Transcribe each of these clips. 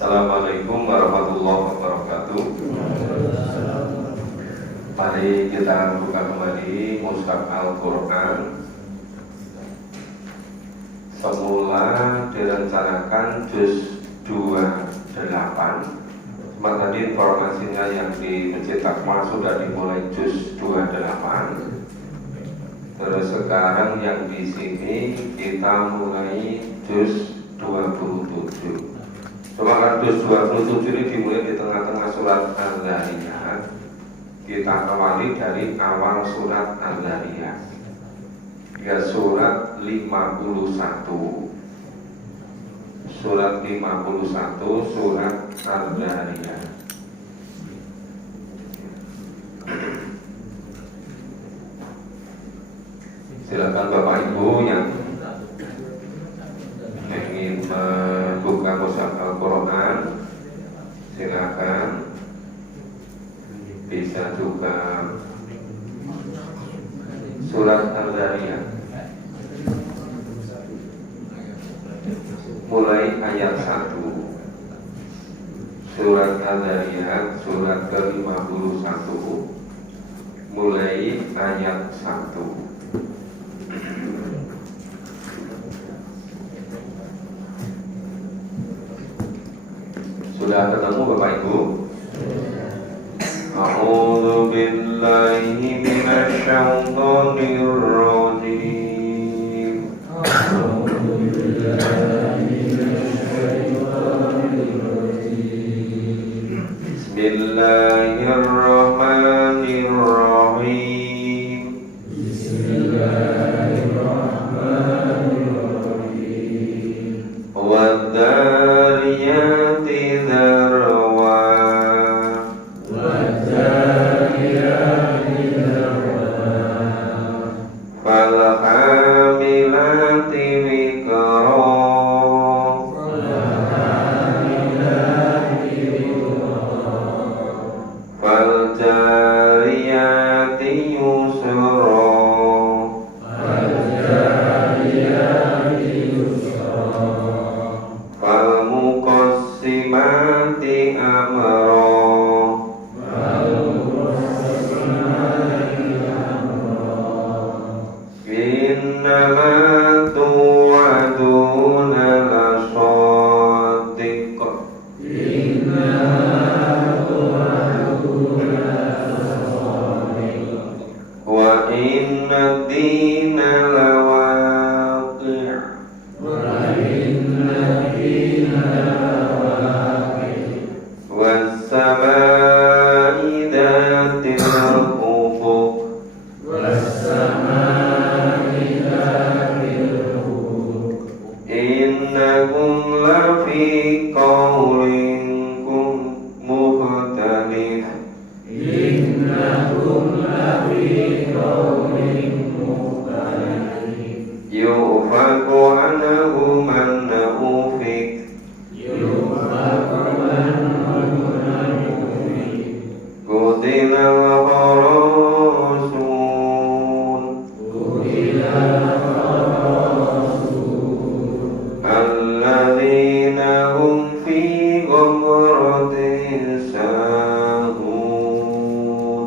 Assalamualaikum warahmatullahi wabarakatuh. Mari kita buka kembali Mushaf Al-Quran. Semula direncanakan juz 28. Cuma tadi informasinya yang di Masjid Takwa sudah dimulai juz 28. Terus sekarang yang di sini kita mulai juz 27. Coba juz 27 ini dimulai di tengah-tengah surat Al-Zariyat. Kita awali dari awal surat Al-Zariyat. Ya, surat 51. Surat 51, surat Al-Zariyat. Silakan Bapak Ibu yang ingin membuka Mushaf Al-Quran, silakan. Bisa juga surat Al-Zariyat mulai ayat 1. Surat Al-Zariyat surat ke-51 mulai ayat 1. Sudah ketemu Bapak Ibu? A'udzu billahi minasy syaithanir rajim. A'udzu billahi minasy syaithanir rajim. Bismillahirrahmanirrahim. Bismillahirrahmanirrahim. Wadzariyati dzarwa. Falhamilati wiqra. Faljariyati yusra. Falmuqassimati amra. Innama tu'aduna lasadiq. Wa inna dina lawaqi'. Was-samaa'i dhatil ufuq. Innakum lafi qawlin mukhtalif. Yufaku anhu man ufik. Qutilal kharasun. Alladzina hum fi ghamratin sahun.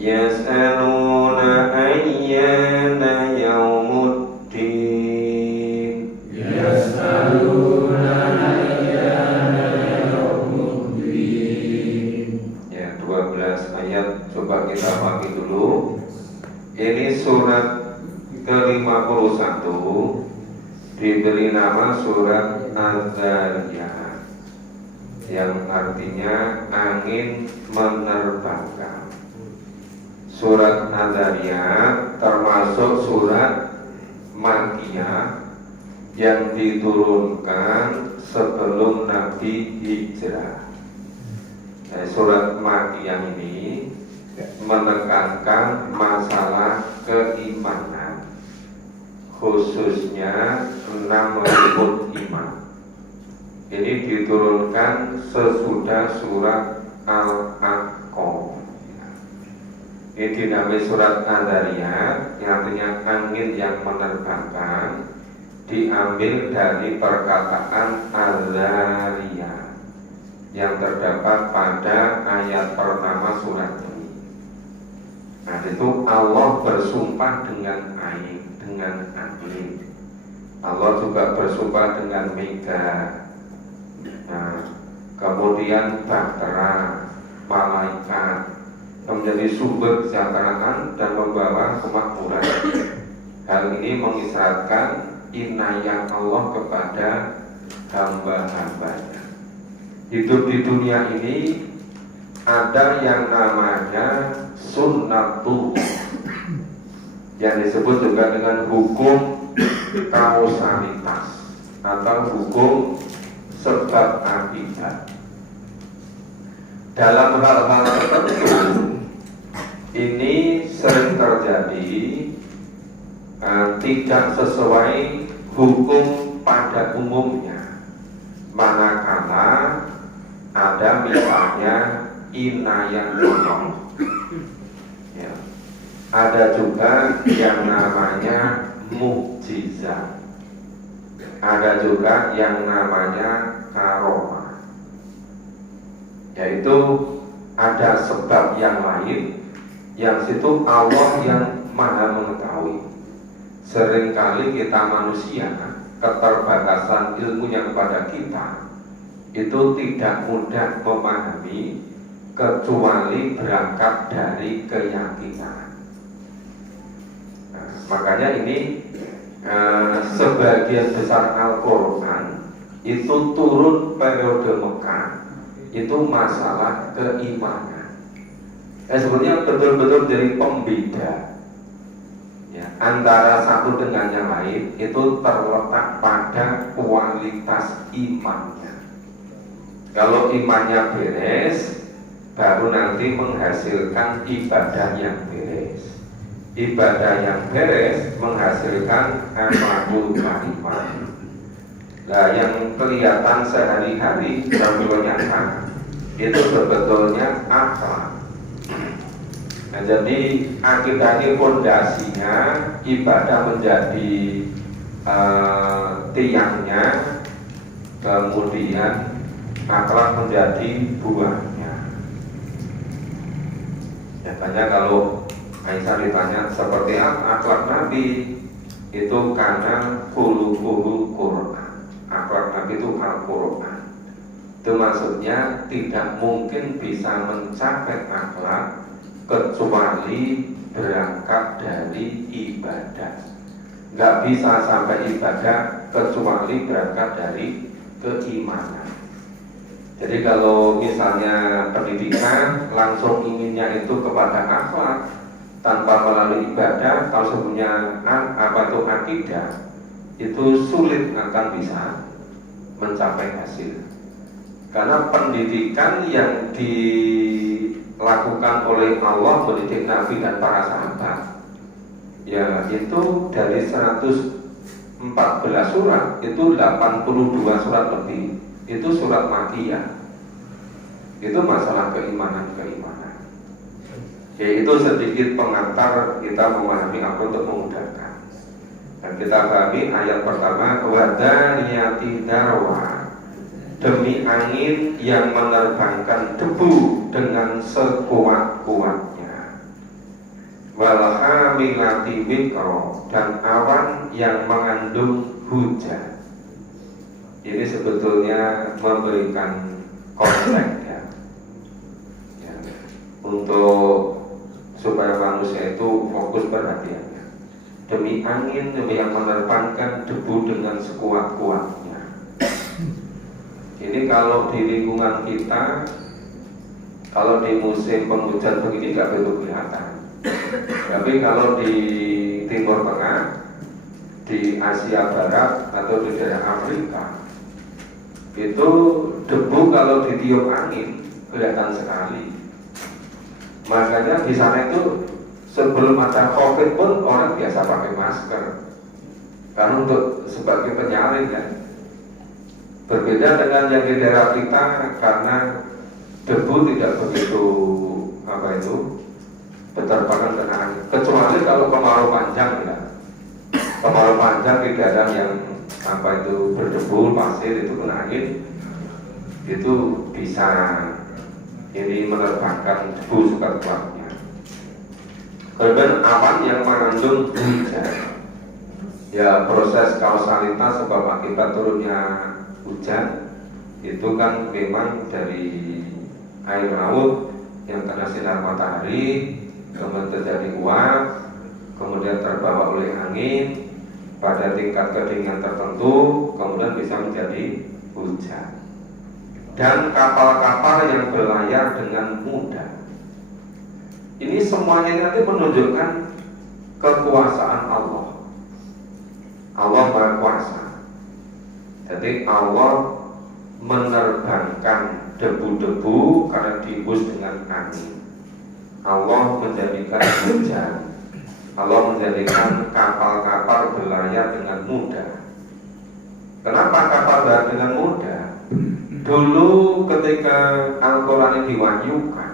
Yas'aluna ayyana yaumuddin. Ya, 12 ayat coba kita pahami dulu. Ini surat ke-51 diberi nama surat Al-Zariyat, yang artinya angin menerbangkan. Surat Al-Zariyat termasuk surat Makkiyah yang diturunkan sebelum Nabi hijrah. Surat Makkiyah ini menekankan masalah keimanan, khususnya 6 rukun iman. Ini diturunkan sesudah surat Al-Aqaf. Ini dinamai surat Adzariyat, yang artinya angin yang menerbangkan, diambil dari perkataan Adzariyat yang terdapat pada ayat pertama surat ini. Nah, itu Allah bersumpah dengan air, dengan angin. Allah juga bersumpah dengan mega. Nah, kemudian bahtera, malaikat, menjadi sumber kesejahteraan dan membawa kemakmuran. Hal ini mengisyaratkan inayah Allah kepada hamba-hambanya. Hidup di dunia ini ada yang namanya sunnatullah, yang disebut juga dengan hukum kausalitas atau hukum sebab akibat. Dalam hal-hal tertentu ini sering terjadi tidak sesuai hukum pada umumnya, manakala ada misalnya inayah Allah. Ya. Ada juga yang namanya mukjizat. Ada juga yang namanya karomah. Yaitu ada sebab yang lain, yang situ Allah yang maha mengetahui. Seringkali kita manusia, keterbatasan ilmu yang pada kita itu tidak mudah memahami kecuali berangkat dari keyakinan. Nah, makanya ini sebagian besar Al-Quran itu turun periode Mekah itu masalah keimanan. Sebenarnya betul-betul dari pembeda ya, antara satu dengan yang lain itu terletak pada kualitas imannya. Kalau imannya beres, baru nanti menghasilkan ibadah yang beres. Ibadah yang beres menghasilkan amalul karimah. Nah, yang kelihatan sehari-hari dan nyata itu sebetulnya akhlak. Nah, jadi akidah ini fondasinya, ibadah menjadi tiangnya, kemudian akhlak menjadi buahnya. Ya, banyak kalau Aisyah ditanya seperti apa akhlak Nabi, itu karena kulu Quran. Akhlak Nabi itu Al-Quran. Itu maksudnya tidak mungkin bisa mencapai akhlak kecuali berangkat dari ibadah. Nggak bisa sampai ibadah kecuali berangkat dari keimanan. Jadi kalau misalnya pendidikan langsung inginnya itu kepada akhlak tanpa melalui ibadah, kalau sebenarnya apa itu akidah, itu sulit akan bisa mencapai hasil. Karena pendidikan yang dilakukan oleh Allah, mendidik Nabi dan para sahabat, ya itu dari 114 surat, itu 82 surat lebih itu surat Makkiyah. Itu masalah keimanan. Yaitu sedikit pengantar kita memahami apa untuk memudahkan. Dan kita pahami ayat pertama, wadariyati darwa, demi angin yang menerbangkan debu dengan sekuat-kuatnya, walhamilati wikro, dan awan yang mengandung hujan. Ini sebetulnya memberikan konteks ya, untuk supaya manusia itu fokus perhatiannya. Demi angin, demi yang menerbangkan debu dengan sekuat-kuatnya. Ini kalau di lingkungan kita, kalau di musim penghujan begini nggak begitu kelihatan. Tapi kalau di Timur Tengah, di Asia Barat atau di daerah Afrika, itu debu kalau ditiup angin kelihatan sekali. Makanya di sana itu sebelum ada COVID pun orang biasa pakai masker, karena untuk sebagai penyaring ya. Berbeda dengan yang di daerah kita, karena debu tidak begitu berterbangan kena angin. Kecuali kalau kemarau panjang ya. Kemarau panjang tidak ada yang berdebu, pasir itu kena angin, itu bisa ini menerbangkan debu sekuat-kuatnya. Kemudian awan yang mengandung hujan, ya proses kausalitas sebab akibat turunnya hujan itu kan memang dari air laut yang kena sinar matahari, kemudian terjadi uap, kemudian terbawa oleh angin pada tingkat kedinginan tertentu, kemudian bisa menjadi hujan. Dan kapal-kapal yang berlayar dengan mudah. Ini semuanya nanti menunjukkan kekuasaan Allah. Allah Maha Kuasa. Jadi Allah menerbangkan debu-debu karena dihembus dengan angin. Allah menjadikan hujan. Allah menjadikan kapal-kapal berlayar dengan mudah. Kenapa kapal berlayar dengan mudah? Dulu ketika Al-Quran ini diwahyukan,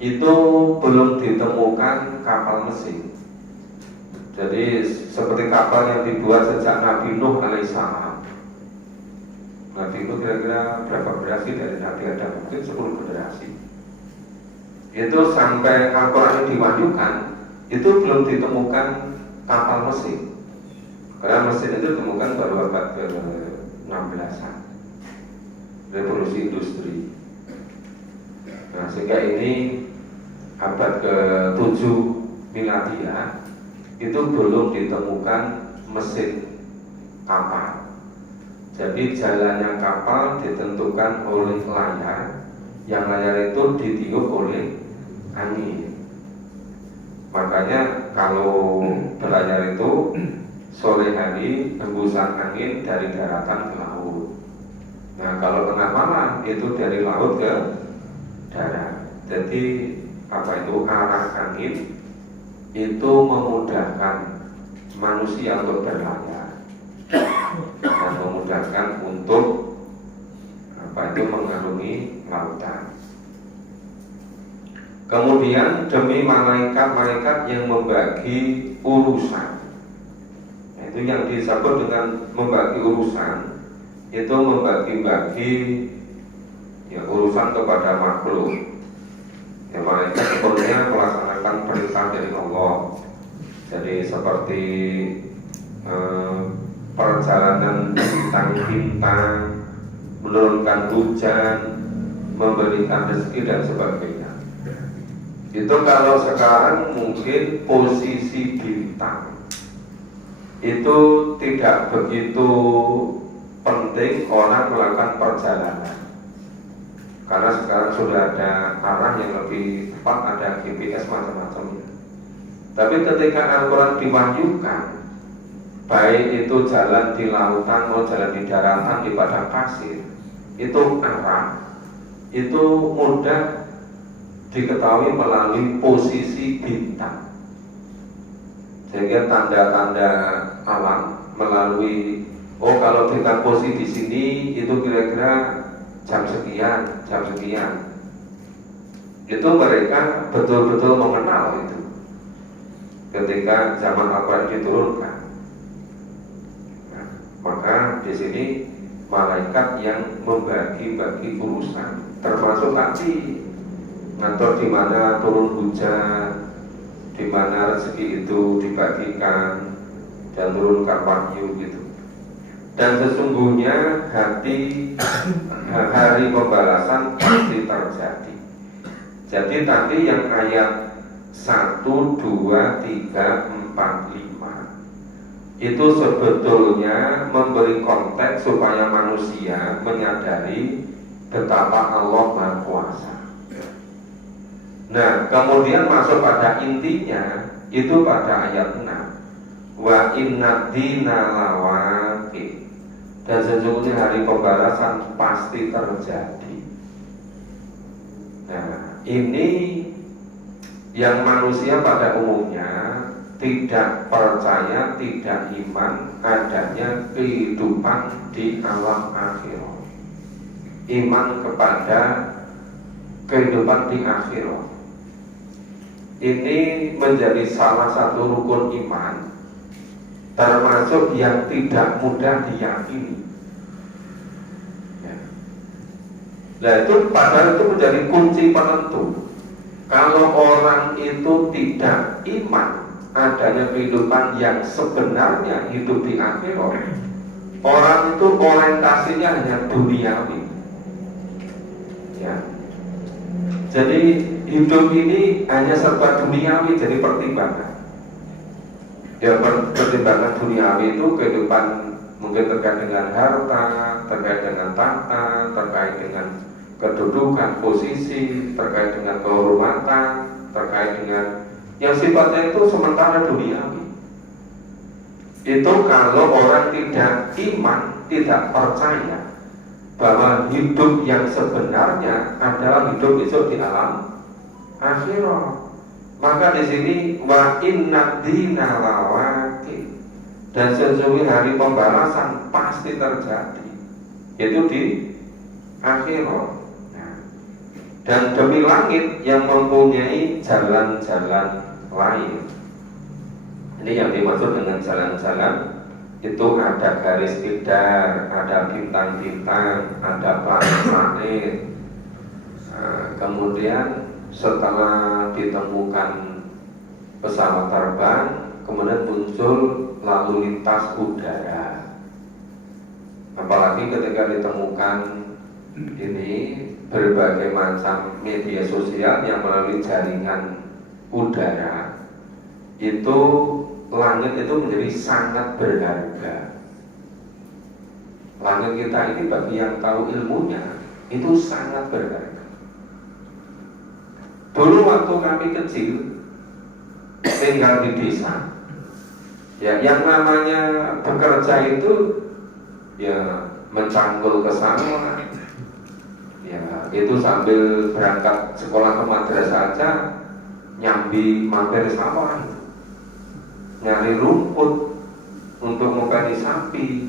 itu belum ditemukan kapal mesin. Jadi seperti kapal yang dibuat sejak Nabi Nuh alaihissalam. Nabi Nuh kira-kira berapa generasi dari Nabi Adam? Mungkin 10 generasi. Itu sampai Al-Quran ini diwahyukan, itu belum ditemukan kapal mesin. Karena mesin itu ditemukan baru abad ke-16an, revolusi industri. Nah, sehingga ini abad ke-7 Miladiah itu belum ditemukan mesin kapal. Jadi jalannya kapal ditentukan oleh layar, yang layar itu ditiup oleh angin. Makanya kalau berlayar itu sore hari hembusan angin dari daratan ke laut. Nah kalau tengah malam itu dari laut ke darat. Jadi arah angin itu memudahkan manusia untuk berlayar dan memudahkan untuk mengarungi lautan. Kemudian demi malaikat-malaikat yang membagi urusan, itu yang disebut dengan membagi urusan, itu membagi-bagi ya, urusan kepada makhluk. Ya, malaikat sebenarnya melaksanakan perintah dari Allah. Jadi seperti perjalanan bintang-bintang, menurunkan hujan, memberikan rezeki dan sebagainya. Itu kalau sekarang mungkin posisi bintang itu tidak begitu penting orang melakukan perjalanan, karena sekarang sudah ada arah yang lebih tepat, ada GPS macam-macam. Tapi ketika Al-Quran diwahyukan, baik itu jalan di lautan mau jalan di daratan, di padang pasir, itu arah itu mudah diketahui melalui posisi bintang. Sehingga tanda-tanda alam melalui kalau kita posisi di sini itu kira-kira jam sekian. Itu mereka betul-betul mengenal itu ketika zaman Al-Quran diturunkan. Nah, maka di sini malaikat yang membagi-bagi urusan, termasuk tadi ngatur di mana turun hujan, di mana rezeki itu dibagikan dan turunkan wahyu gitu. Dan sesungguhnya hari pembalasan pasti terjadi. Jadi tadi yang ayat 1, 2, 3, 4, 5 itu sebetulnya memberi konteks supaya manusia menyadari betapa Allah Maha Kuasa. Nah, kemudian masuk pada intinya itu pada ayat 6. Wa inna dina lawaqi. Dan sesungguhnya hari pembalasan pasti terjadi. Nah, ini yang manusia pada umumnya tidak percaya, tidak iman adanya kehidupan di alam akhirat. Iman kepada kehidupan di akhirat. ini menjadi salah satu rukun iman, termasuk yang tidak mudah diyakini. Ya. Nah itu padahal itu menjadi kunci penentu. Kalau orang itu tidak iman adanya kehidupan yang sebenarnya hidup di akhirat, orang itu orientasinya hanya duniawi. Ya. Jadi hidup ini hanya serba duniawi, jadi pertimbangan. Ya, pertimbangan duniawi itu kehidupan mungkin terkait dengan harta, terkait dengan tahta, terkait dengan kedudukan, posisi, terkait dengan kehormatan, terkait dengan yang sifatnya itu sementara duniawi. Itu kalau orang tidak iman, tidak percaya bahwa hidup yang sebenarnya adalah hidup besok di alam akhirat. Maka di sini wa inna dina lawaqi, dan sesungguhnya hari pembalasan pasti terjadi, yaitu di akhirat. Dan demi langit yang mempunyai jalan-jalan lain. Ini yang dimaksud dengan jalan-jalan, itu ada garis tidar, ada bintang-bintang, ada planet-planet. Kemudian setelah ditemukan pesawat terbang, kemudian muncul lalu lintas udara. Apalagi ketika ditemukan ini berbagai macam media sosial yang melalui jaringan udara, itu langit itu menjadi sangat berharga. Langit kita ini bagi yang tahu ilmunya itu sangat berharga. Dulu waktu kami kecil tinggal di desa, ya yang namanya bekerja itu ya mencangkul ke sawah, ya itu sambil berangkat sekolah ke madrasah saja nyambi mampir sawah, nyari rumput untuk ngopeni sapi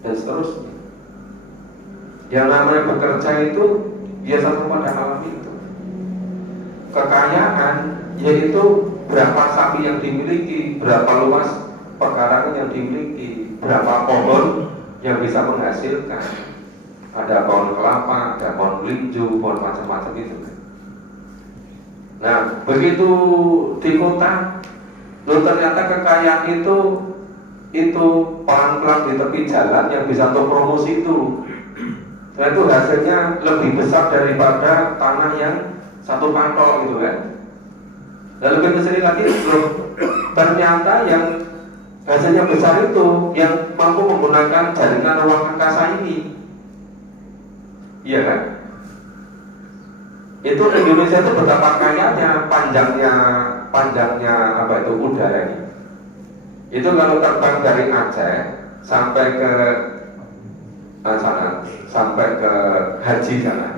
dan seterusnya. Yang namanya bekerja itu biasa pada alam itu. Kekayaan yaitu berapa sapi yang dimiliki, berapa luas pekarangan yang dimiliki, berapa pohon yang bisa menghasilkan. Ada pohon kelapa, ada pohon melinju, pohon macam-macam itu. Nah, begitu di kota, ternyata kekayaan itu pelan-pelan di tepi jalan yang bisa untuk promosi itu. Dan itu hasilnya lebih besar daripada tanah yang satu pantol gitu kan. Dan lebih kesini lagi, ternyata yang hasilnya besar itu yang mampu menggunakan jaringan ruang angkasa ini. Iya kan? Itu Indonesia itu betapa kayanya panjangnya apa itu udara ini. Itu kalau terbang dari Aceh sampai ke sana, sampai ke Haji sana,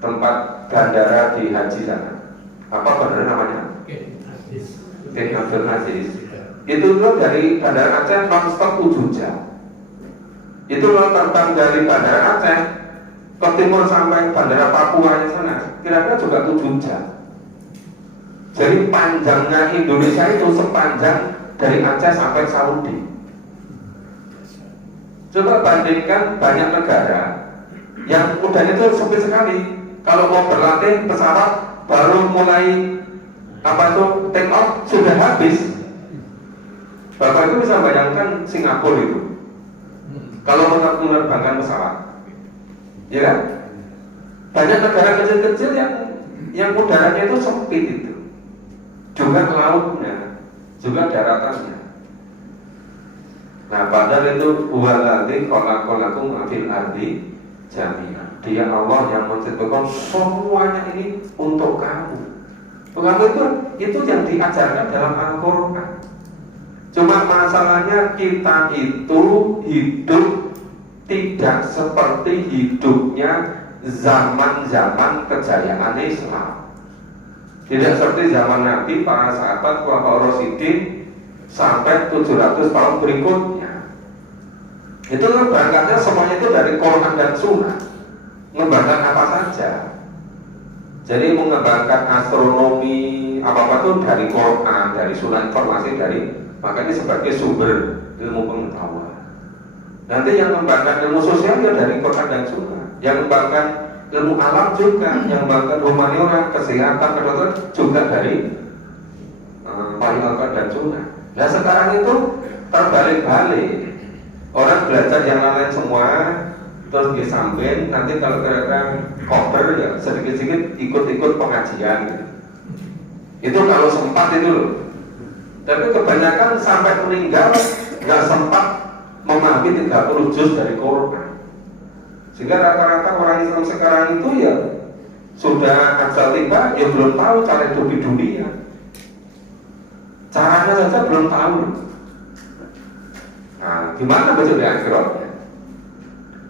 tempat bandara di Haji sana, apa bandara namanya? King Abdul Aziz. Itu tuh dari bandara Aceh non-stop 7 jam. Itu kalau terbang dari bandara Aceh ke timur sampai bandara Papua di sana, kira-kira juga 7 jam. Jadi panjangnya Indonesia itu sepanjang dari Aceh sampai Saudi. Coba bandingkan banyak negara yang udahnya itu sempit sekali. Kalau mau berlatih pesawat baru mulai take off sudah habis. Bapak itu bisa bayangkan Singapura itu kalau menerbangkan pesawat, ya kan? Banyak negara kecil-kecil yang udaranya itu sempit itu, juga lautnya, juga daratannya. Nah, padahal itu waladzi khalaqalakum fil ardi jami'an. Dia Allah yang menciptakan semuanya ini untuk kamu. Kamu itu yang diajarkan dalam Al-Quran. Cuma masalahnya kita itu hidup tidak seperti hidupnya zaman-zaman kejayaan Islam. Tidak seperti zaman Nabi, para sahabat, Khulafaur Rasyidin sampai 700 tahun berikutnya. Itu berangkatnya semuanya itu dari Quran dan Sunnah, ngebahas apa saja. Jadi mengembangkan astronomi apa-apa tuh dari Quran, dari sunnah, informasi dari, makanya sebagai sumber ilmu pengetahuan. Nanti yang mengembangkan ilmu sosial ya dari Quran dan sunnah. Yang mengembangkan ilmu alam juga, yang mengembangkan humaniora, kesehatan, kedokteran juga dari Al-Quran dan sunnah. Nah sekarang itu terbalik-balik. Orang belajar yang lain semua, terus disampein, nanti kalau kira-kira koper ya sedikit-sedikit ikut-ikut pengajian gitu. Itu kalau sempat itu loh. Tapi kebanyakan sampai meninggal nggak sempat memahami 30 juz dari Quran. Sehingga rata-rata orang Islam sekarang itu ya sudah ajal tiba, ya belum tahu cara hidup di dunia. Caranya saja belum tahu. Nah, gimana besok di akhiratnya?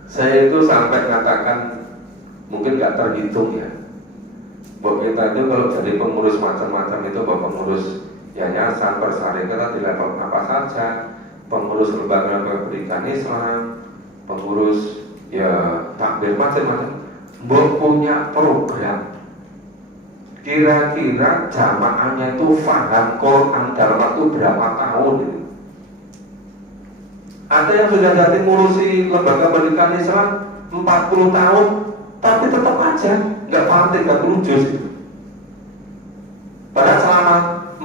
Saya itu sampai mengatakan mungkin nggak terhitung ya. Bahwa kita itu kalau jadi pengurus macam-macam itu, bahwa pengurus yayasan persyarikatan di level apa saja, pengurus lembaga pendidikan Islam, pengurus ya takbir macam-macam, punya program. Kira-kira jamaahnya itu faham Quran dalam waktu berapa tahun? Ada yang sudah jadi ngurusi lembaga pendidikan Islam 40 tahun, tapi tetap aja nggak paham 30 juz. Padahal selama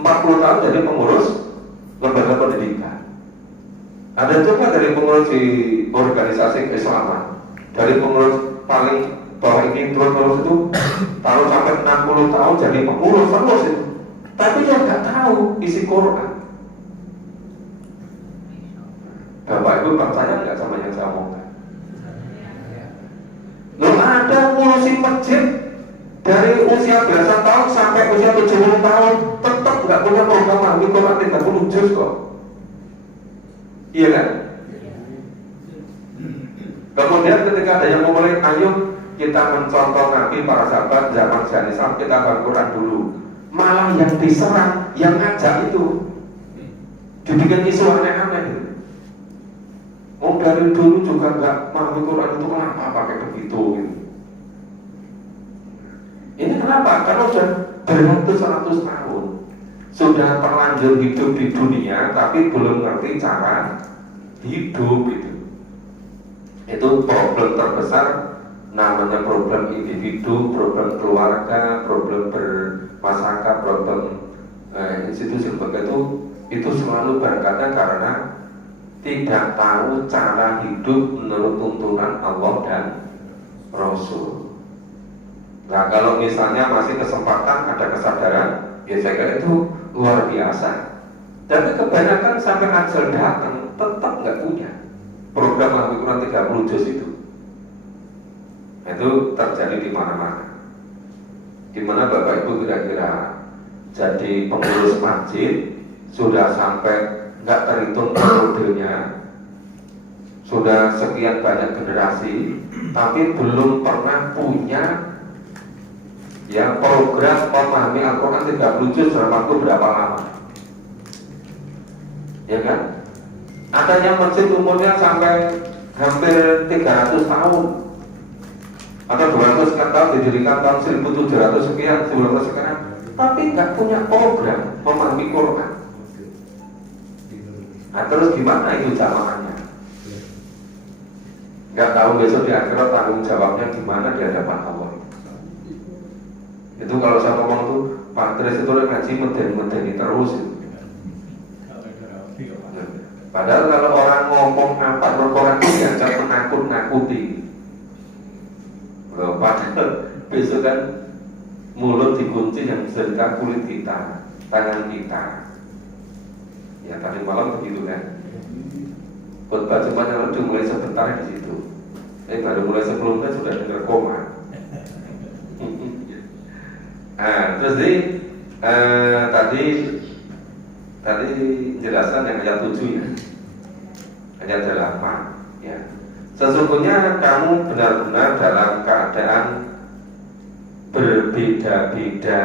40 tahun jadi pengurus lembaga pendidikan. Ada juga dari pengurus di organisasi keislaman, dari pengurus paling bawah ini terus itu taruh sampai 60 tahun jadi pengurus terus itu. Tapi dia nggak tahu isi Quran. Bapak Ibu percaya nggak sama yang saya omongkan? Loh ada ngurusin masjid dari usia belasan tahun sampai usia 70 tahun tetap nggak punya program ahli Quran 30 juz kok. Iya kan? Kemudian ketika ada yang memulai, ayo kita mencontoh Nabi, para sahabat zaman Jahil Islam, kita baca Quran dulu. Malah yang diserang, yang ngajak itu dibikin isu aneh-aneh. Oh dari dulu juga nggak memahami Quran itu kenapa pakai begitu gitu. Ini kenapa? Karena sudah beratus-ratus tahun sudah terlanjur hidup di dunia tapi belum ngerti cara hidup gitu. Itu problem terbesar, namanya problem individu, problem keluarga, problem bermasyarakat, problem institusi lembaga itu selalu berangkatnya karena tidak tahu cara hidup menurut tuntunan Allah dan Rasul. Nah kalau misalnya masih kesempatan ada kesadaran, ya saya kira itu luar biasa. Tapi kebanyakan sampai ajal datang tetap nggak punya program Al-Quran 30 juz itu. Itu terjadi di mana-mana. Di mana Bapak Ibu kira-kira jadi pengurus masjid sudah sampai nggak terhitung periodenya, sudah sekian banyak generasi, tapi belum pernah punya ya program memahami Al-Quran 30 juz dalam waktu berapa lama, ya kan? Ada yang masjid umurnya sampai hampir 300 tahun atau 200 sekian tahun, didirikan tahun 1700 sekian, 1900 sekian, tapi nggak punya program memahami Quran. Nah terus gimana itu jamaahnya? Nggak tahu besok di akhirat tanggung jawabnya gimana di hadapan Allah. Itu kalau saya ngomong tuh Pak Tris itu ngaji medeni terus itu. Padahal kalau orang ngomong apa Quran itu diajak menakut-nakuti. Padahal besok kan mulut dikunci yang sedang kulit kita, tangan kita. Ya tadi malam begitu kan. Khotbah Jumatnya udah mulai sebentar di situ. Baru mulai sebelumnya sudah dengar koma. Terus tadi penjelasan yang ayat 7 ya. Ayat 8 ya. Sesungguhnya kamu benar-benar dalam keadaan berbeda-beda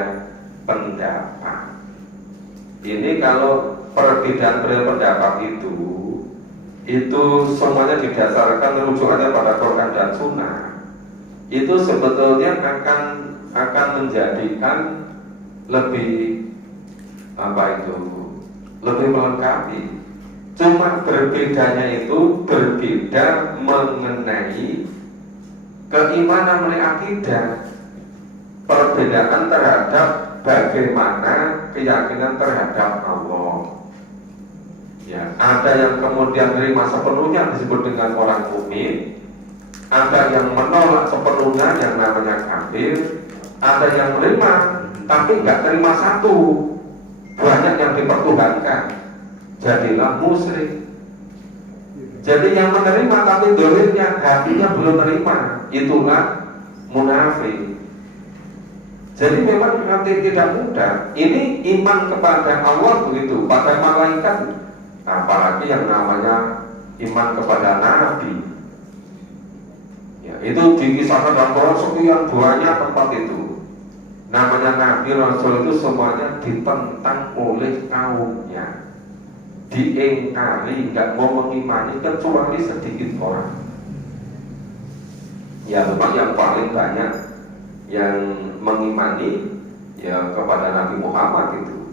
pendapat. Ini kalau perbedaan pendapat itu semuanya didasarkan rujukannya pada Quran dan Sunnah. Itu sebetulnya akan akan menjadikan lebih lebih melengkapi. Cuma berbedanya itu berbeda mengenai keimanan oleh akidah. Perbedaan terhadap bagaimana keyakinan terhadap Allah. Ya, ada yang kemudian menerima sepenuhnya disebut dengan orang mukmin, ada yang menolak sepenuhnya yang namanya kafir, ada yang menerima tapi nggak terima satu, banyak yang dipertuhankan, jadilah musyrik. Jadi yang menerima tapi dohirnya hatinya belum menerima, itulah munafik. Jadi memang nanti tidak mudah. Ini iman kepada Allah begitu, pada malaikat, apalagi yang namanya iman kepada Nabi. Ya, itu dikisahkan dalam Quran sekian banyak tempat itu. Namanya Nabi Rasul itu semuanya ditentang oleh kaumnya, diingkari, nggak mau mengimani kecuali sedikit orang. Ya memang yang paling banyak yang mengimani ya kepada Nabi Muhammad itu.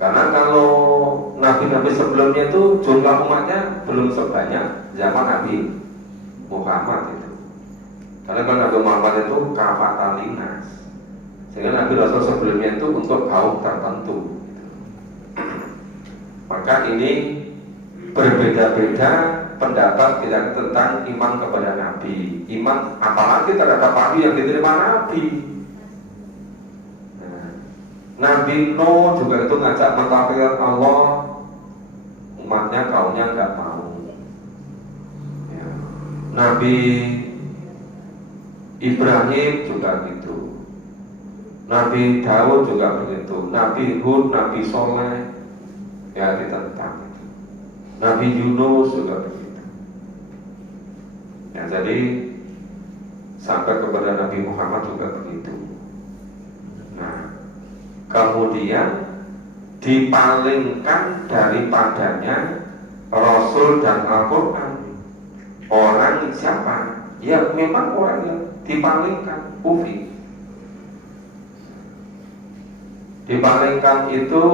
Karena kalau Nabi-Nabi sebelumnya itu jumlah umatnya belum sebanyak zaman Nabi Muhammad itu. Karena kalau Nabi Muhammad itu kafatalinas, sehingga Nabi Rasul sebelumnya itu untuk kaum tertentu. Maka ini berbeda-beda pendapat kita tentang iman kepada Nabi. Iman apalagi terhadap Nabi yang diterima Nabi. Nabi Nuh juga itu ngajak mentauhidkan Allah, umatnya kaumnya nggak mau. Ya. Nabi Ibrahim juga gitu, Nabi Daud juga begitu, Nabi Hud, Nabi Soleh ya ditentang itu. Nabi Yunus juga begitu. Ya, jadi sampai kepada Nabi Muhammad juga begitu. Nah, kemudian dipalingkan daripadanya Rasul dan Al-Quran. Orang siapa? Ya memang orang yang dipalingkan, kufi. Dipalingkan itu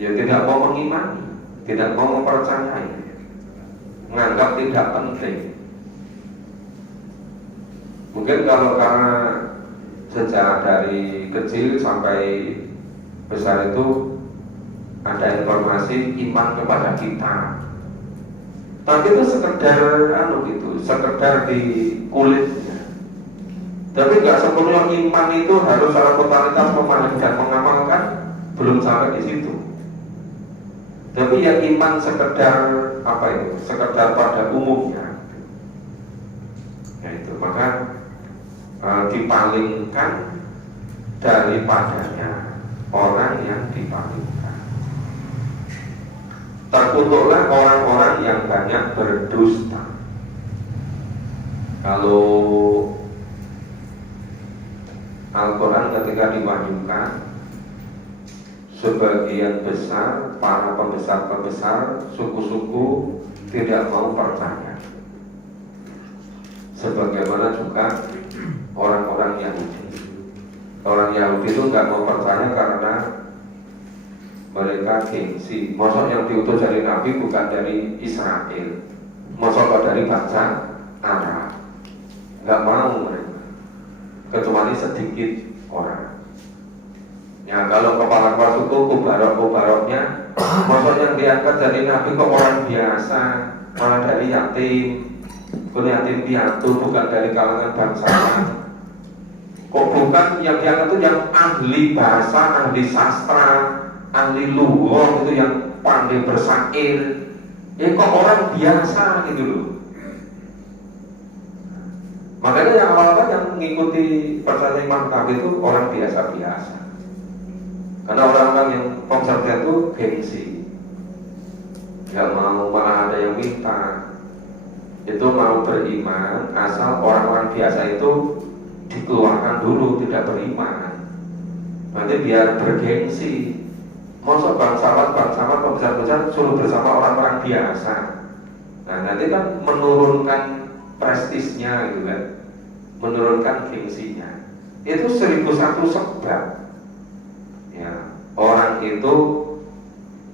ya tidak mau mengimani, tidak mau mempercayai, menganggap tidak penting. Mungkin kalau karena sejak dari kecil sampai besar itu ada informasi iman kepada kita, tapi itu sekedar sekedar di kulitnya. Tapi nggak sepenuhnya iman itu harus secara totalitas memahami dan mengamalkan, belum sampai di situ. Tapi ya iman sekedar sekedar pada umumnya. Ya itu, maka dipalingkan daripadanya orang yang dipalingkan. Terkutuklah orang-orang yang banyak berdusta. Kalau Al-Quran ketika diwahyukan, sebagian besar para pembesar-pembesar suku-suku tidak mau percaya. Sebagaimana juga orang-orang Yahudi. Orang Yahudi itu nggak mau percaya karena mereka gengsi. Maksud yang diutus dari Nabi bukan dari Israel, maksud dari bangsa Arab. Nggak mau mereka, kecuali sedikit orang. Ya kalau kepala suku kubarok-kubaroknya, maksud yang diangkat dari Nabi kok orang biasa, malah dari yatim. Yatim piatu, bukan dari kalangan bangsawan. Kok bukan yang diangkat itu yang ahli bahasa, ahli sastra, ahli lughah itu yang pandai bersair. Kok orang biasa gitu loh. Makanya yang awal-awal yang mengikuti percaya iman Nabi itu orang biasa-biasa. Karena orang-orang yang konservatif itu gengsi, nggak mau, malah ada yang minta itu mau beriman asal orang-orang biasa itu dikeluarkan dulu, tidak beriman, nanti biar bergengsi. Masa bangsawan pembesar-pembesar suruh bersama orang-orang biasa, nah nanti kan menurunkan prestisnya gitu kan, menurunkan gengsinya. itu 1001 sebab ya, orang itu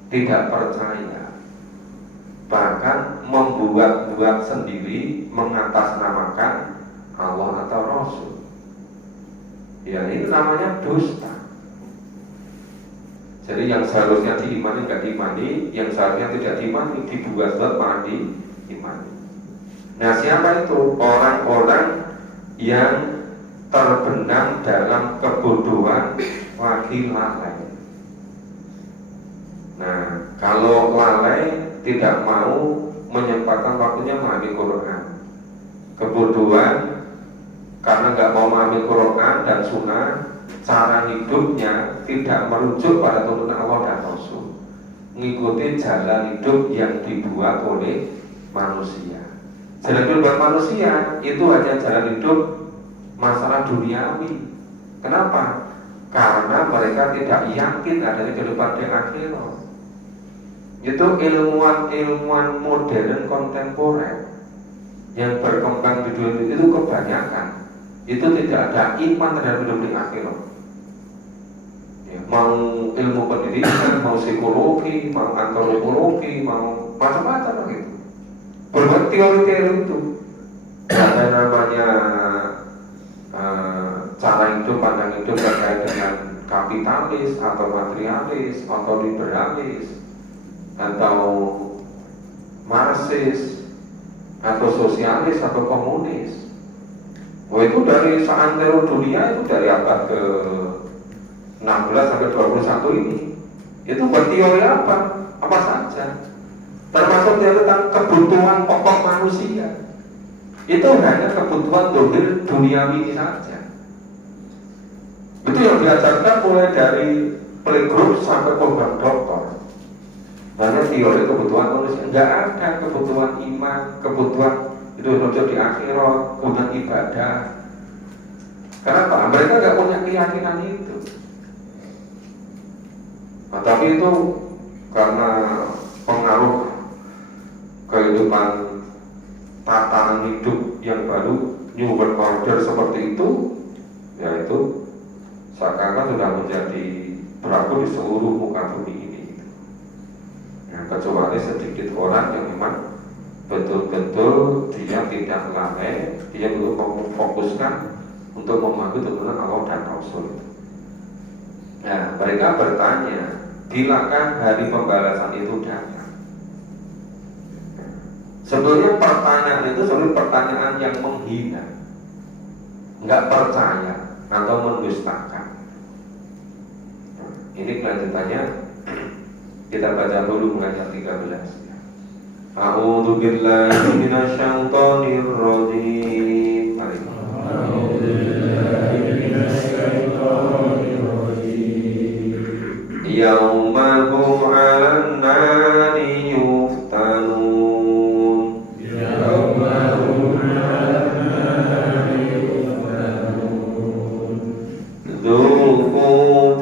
tidak percaya, bahkan membuat-buat sendiri, mengatasnamakan Allah atau Rasul. Ya, ini namanya dusta. Jadi yang seharusnya diimani nggak diimani, yang seharusnya tidak diimani dibuat-buat malah diimani. Nah, siapa itu? Orang-orang yang terbenam dalam kebodohan lagi lalai. Nah, kalau lalai tidak mau menyempatkan waktunya memahami Quran, kebodohan karena nggak mau memahami Quran dan Sunnah, cara hidupnya tidak merujuk pada tuntunan Allah dan Rasul, mengikuti jalan hidup yang dibuat oleh manusia. Jalan hidup buat manusia itu hanya jalan hidup masalah duniawi. Kenapa? Karena mereka tidak yakin adanya kehidupan di akhirat. Itu ilmuwan modern kontemporer yang berkembang di dunia itu kebanyakan itu tidak ada iman terhadap hidup di akhirat. Ya, mau ilmu pendidikan, mau psikologi, mau antropologi, mau macam-macam gitu. Berbuat teori-teori itu. Ada namanya cara hidup, pandang hidup terkait dengan kapitalis atau materialis atau liberalis atau marxis atau sosialis atau komunis. Oh, itu dari seantero dunia, itu dari abad ke 16 sampai 21 ini. Itu berteori apa saja, termasuk tentang kebutuhan pokok manusia. Itu hanya kebutuhan dohir duniawi saja. Itu yang diajarkan mulai dari playgroup sampai program doktor. Hanya teori kebutuhan manusia. Enggak ada kebutuhan iman, kebutuhan itu hidup di akhirat, punya ibadah. Kenapa? Mereka nggak punya keyakinan itu. Nah, tapi itu karena pengaruh kehidupan tatanan hidup yang baru, New World Order seperti itu, yaitu seakan-akan sudah menjadi berlaku di seluruh muka bumi ini. Nah, kecuali sedikit orang yang memang betul-betul dia tidak lalai, dia belum memfokuskan untuk memahami tuntunan Allah dan Rasul. Nah, mereka bertanya, bilakah hari pembalasan itu datang? Sebetulnya pertanyaan itu sebenarnya pertanyaan yang menghina, nggak percaya atau mendustakan. Ini kelanjutannya kita baca dulu ayat 13. A'udzu billahi minasyaitonir rajim. A'udzu billahi minasyaitonir rajim. Yauma hum 'alan nari yuftanun. Yauma hum 'alan nari yuftanun. Dzuqu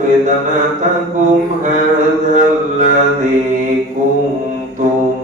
fitnatakum hadzal ladzi kuntum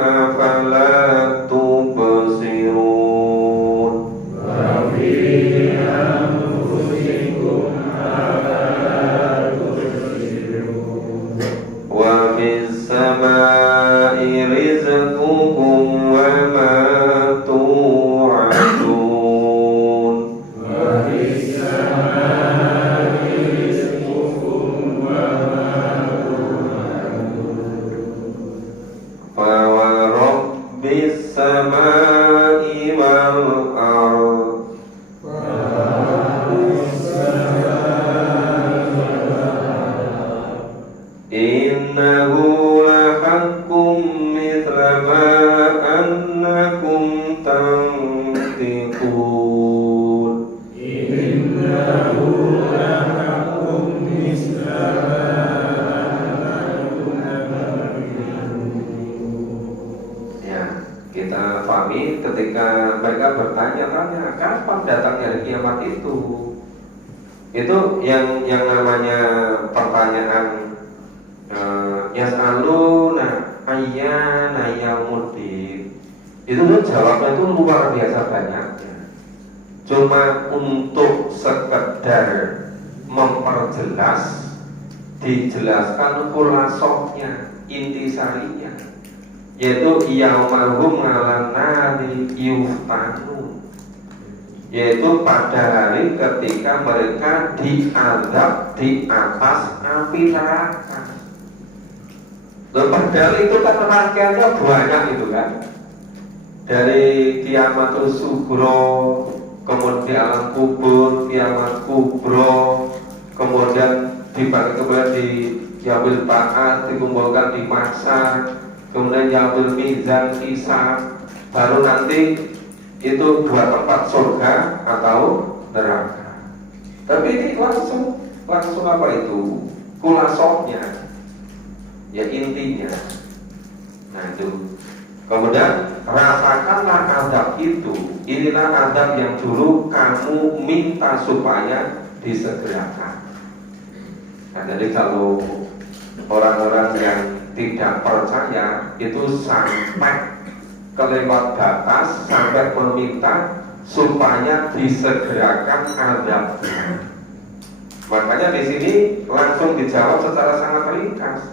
أفلا تبصرون وفي أنفسكم أفلا تبصرون وفي السماء رزقكم وما توعدون وفي السماء رزقكم وما فورب السماء والأرض إنه لحق مثل ما أنكم تنطقون إنه لحق مثل Ya, kita pahami ketika mereka bertanya-tanya kapan datangnya hari kiamat itu. Itu yang namanya pertanyaan yas'aluna ayyana yaumuddin. Itu tuh jawabnya itu luar biasa banyaknya. Cuma untuk sekedar memperjelas, dijelaskan khulasohnya, intisarinya, yaitu yaumahum 'alan nari yuftanun, yaitu pada hari ketika mereka diazab di atas api neraka. Padahal itu kan rangkaiannya banyak itu kan, dari kiamatul sugro, kemudian di alam kubur, kiamat kubro, kemudian dibagi kemudian di yaumil ba'ats, dikumpulkan di mahsyar, kemudian yaumil mizan, hisab, baru nanti itu dua tempat surga atau neraka. Tapi ini langsung apa itu? Kulasohnya, ya intinya. Nah itu. Kemudian rasakanlah azab itu. Inilah azab yang dulu kamu minta supaya disegerakan. Nah, jadi kalau orang-orang yang tidak percaya itu sampai kelewat batas, sampai meminta supaya disegerakan azabnya. Makanya di sini langsung dijawab secara sangat ringkas.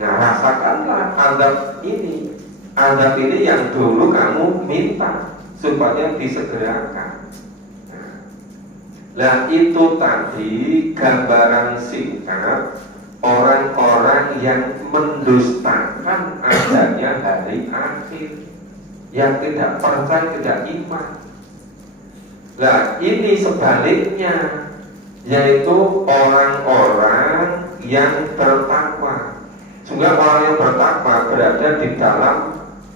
Nah, rasakanlah azab ini. Azab ini yang dulu kamu minta supaya disegerakan. Nah, itu tadi gambaran singkat orang-orang yang mendustakan adanya hari akhir, yang tidak percaya, tidak iman. Nah, ini sebaliknya, yaitu orang-orang yang bertakwa. Sehingga orang yang bertakwa berada di dalam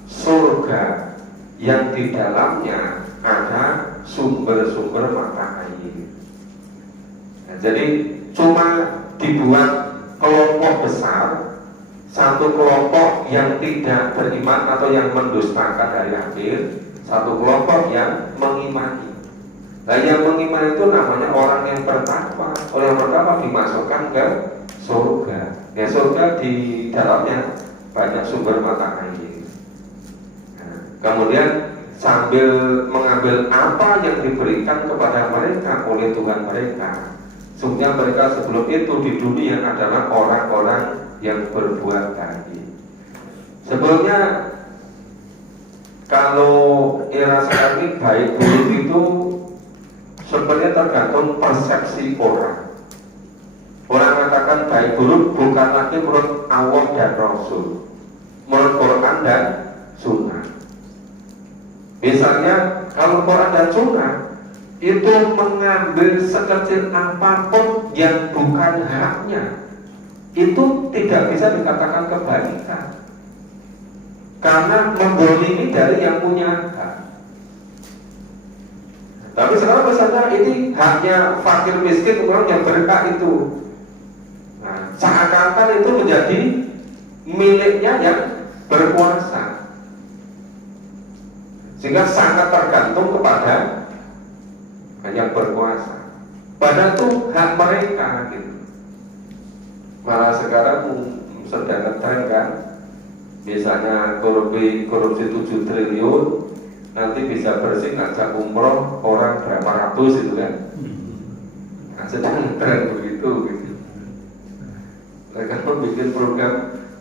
surga yang di dalamnya ada sumber-sumber mata air. Nah, jadi cuma dibuat kelompok besar, satu kelompok yang tidak beriman atau yang mendustakan hari akhir, satu kelompok yang mengimani. Nah, yang mengimani itu namanya orang yang bertakwa. Orang yang bertakwa dimasukkan ke surga. Ya, surga di dalamnya banyak sumber mata air. Nah, kemudian sambil mengambil apa yang diberikan kepada mereka oleh Tuhan mereka. Sungguh mereka sebelum itu di dunia adalah orang-orang yang berbuat baik. Sebelumnya kalau era sekarang ini baik buruk itu sebenarnya tergantung persepsi orang. Orang mengatakan baik buruk bukan lagi menurut Allah dan Rasul, menurut Quran dan Sunnah. Misalnya kalau Quran dan Sunnah itu mengambil sekecil apapun yang bukan haknya, itu tidak bisa dikatakan kebaikan, karena membolimi dari yang punya hak. Tapi sekarang misalnya ini haknya fakir miskin, orang yang berhak itu, nah, seakan-akan itu menjadi miliknya yang berkuasa, sehingga sangat tergantung kepada yang berkuasa. Padahal itu hak mereka gitu. Malah sekarang sedang ngetren kan, Misalnya korupsi 7 triliun, nanti bisa bersih ngajak umroh orang berapa ratus itu kan. Nah, sedang tren begitu gitu. Mereka membuat program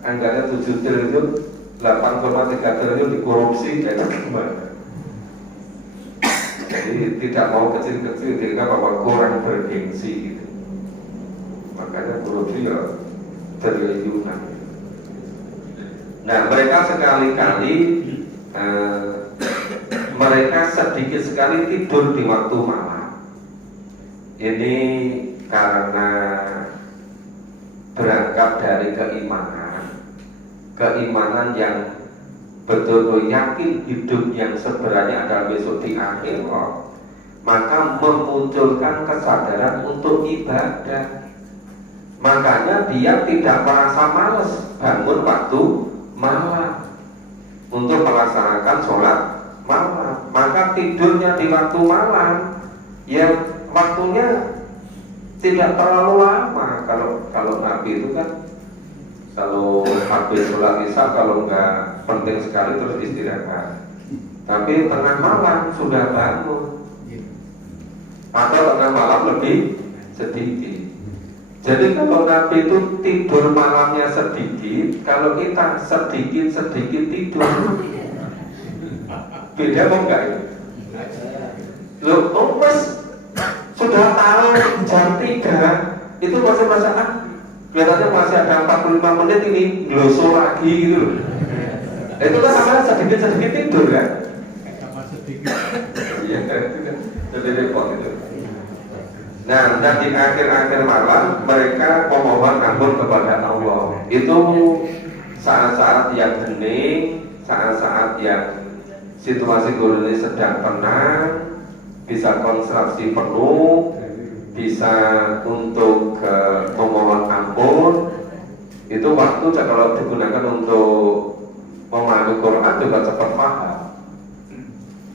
anggaran 7 triliun, 8,3 triliun dikorupsi, kayak gimana? Jadi tidak mau kecil-kecil, sehingga bahwa kurang bergengsi gitu. Makanya korupsi ya triliunan. Nah, mereka sekali-kali mereka sedikit sekali tidur di waktu malam. Ini karena berangkat dari keimanan yang betul-betul yakin hidup yang sebenarnya adalah besok di akhirat, maka memunculkan kesadaran untuk ibadah. Makanya dia tidak merasa malas bangun waktu malam untuk melaksanakan sholat malam. Maka tidurnya di waktu malam yang waktunya tidak terlalu lama. Kalau Nabi itu kan kalau habis sholat isya, kalau nggak penting sekali terus istirahat. Tapi tengah malam sudah bangun, atau tengah malam lebih sedikit. Jadi kalau Nabi itu tidur malamnya sedikit, kalau kita sedikit tidur, beda apa enggak itu? Loh, mas sudah tahu jam 3 itu masih perasaan kelihatannya masih ada 45 menit ini ngelosor lagi gitu. Itu kan sama sedikit tidur kan? Sama sedikit. Iya, itu kan jadi repot itu. Nah, dan di akhir-akhir malam mereka memohon ampun kepada Allah. Itu saat-saat yang hening, saat-saat yang situasi ini sedang tenang, bisa konsentrasi penuh, bisa untuk memohon ampun. Itu waktu kalau digunakan untuk memahami Quran juga cepat paham.